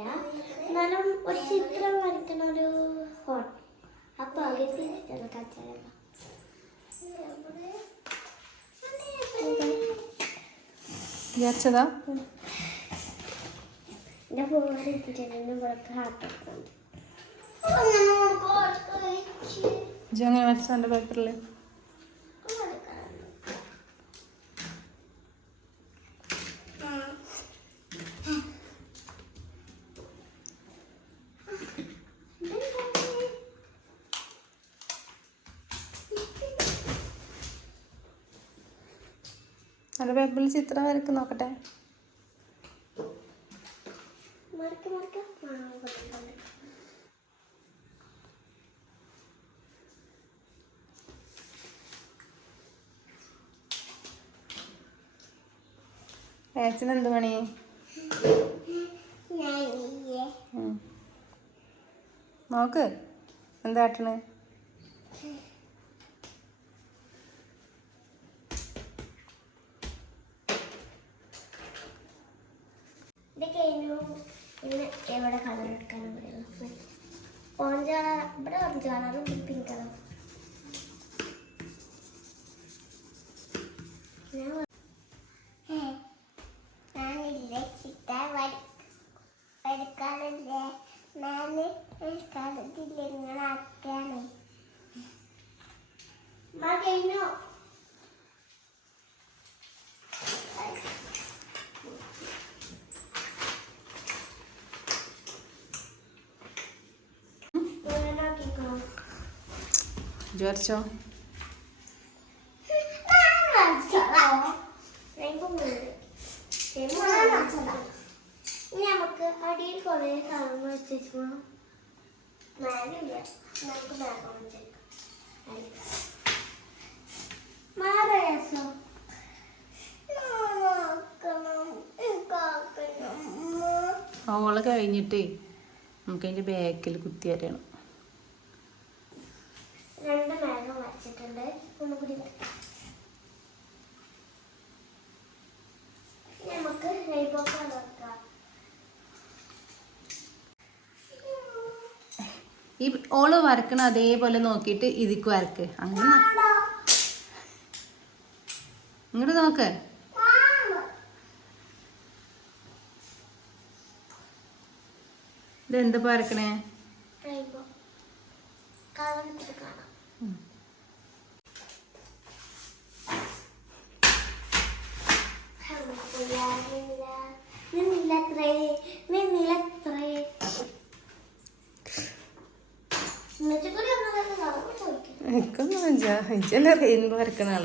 വരക്കില്ല എന്നാലും ഒരു ചിത്രം വരയ്ക്കണ ഒരു ഫോൺ അപ്പൊ അകത്ത് കച്ചറ വിചാരിച്ചതാ എന്റെ ഫോൺ എന്റെ പേപ്പറിൽ എന്റെ പേപ്പറിൽ ചിത്രം വരക്ക് നോക്കട്ടെ. ഏച്ചന് എന്ത് പണി? നോക്ക്. എന്താ കാട്ടണേ ഇത് ഇന്ന് എവിടെ കളർ എടുക്കാൻ പറയുന്നു ഓറഞ്ച് കളർ ഇവിടെ ഓറഞ്ച് കളറും പിങ്ക് കളറും ഇജ്ജ് വരച്ചോ നമുക്ക് അടിയിൽ കുറേ സാധനങ്ങൾ വെച്ചിരിക്കണോ മേലില്ല നമുക്ക് ബാഗം വെച്ചേക്കാം. മാറയാസോ ഓൾ കഴിഞ്ഞിട്ടേ നമുക്ക് അതിന്റെ ബാക്കിൽ കുത്തി വരണം രണ്ട് മേഘം വരച്ചിട്ടുണ്ട്. ഒന്നുകൂടി കൂടി നമുക്ക് റെയിൻബോ കളർ വെക്കാം ഈ ഓൾ വരക്കണ അതേപോലെ നോക്കിയിട്ട് ഇതിക്ക് വരക്ക്. അങ്ങനെ ഇങ്ങോട്ട് നോക്ക്. ഇതെന്താ വരക്കണേ റെയിൻബോ കളർ എടുത്തിട്ട് കാണാം. എനിക്കൊന്നും ഇജ്ജ ഇജ്ജല്ലേ റെയിൻബോ വരക്കണ ആൾ.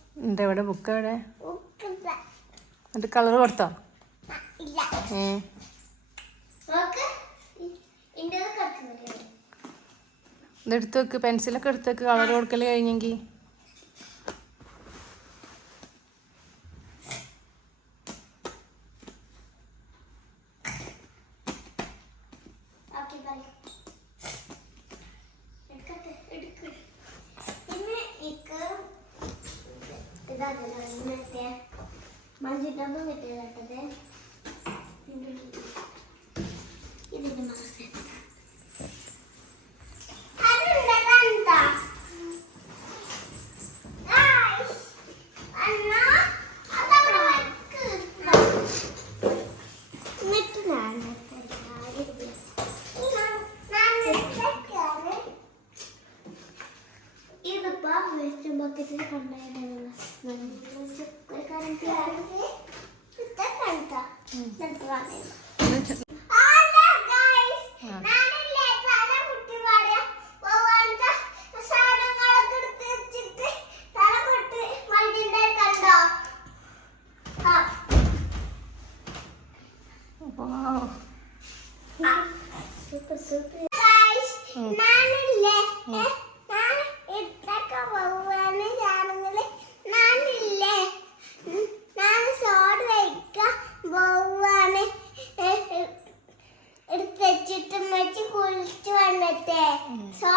എന്താ ഇവിടെ ബുക്ക് എവിടെ? എന്നിട്ട് കളർ കൊടുത്തോ? ഏ. ഇതെടുത്ത് വെക്ക് പെൻസിലൊക്കെ എടുത്ത് വെക്ക് കളർ കൊടുക്കൽ കഴിഞ്ഞെങ്കിൽ ಇದಾದ ಮತ್ತೆ ಮಂಜಿನ ಬಂದಿಟ್ಟಿರುತ್ತದೆ ചിലപ്പോൾ കാണില്ല So.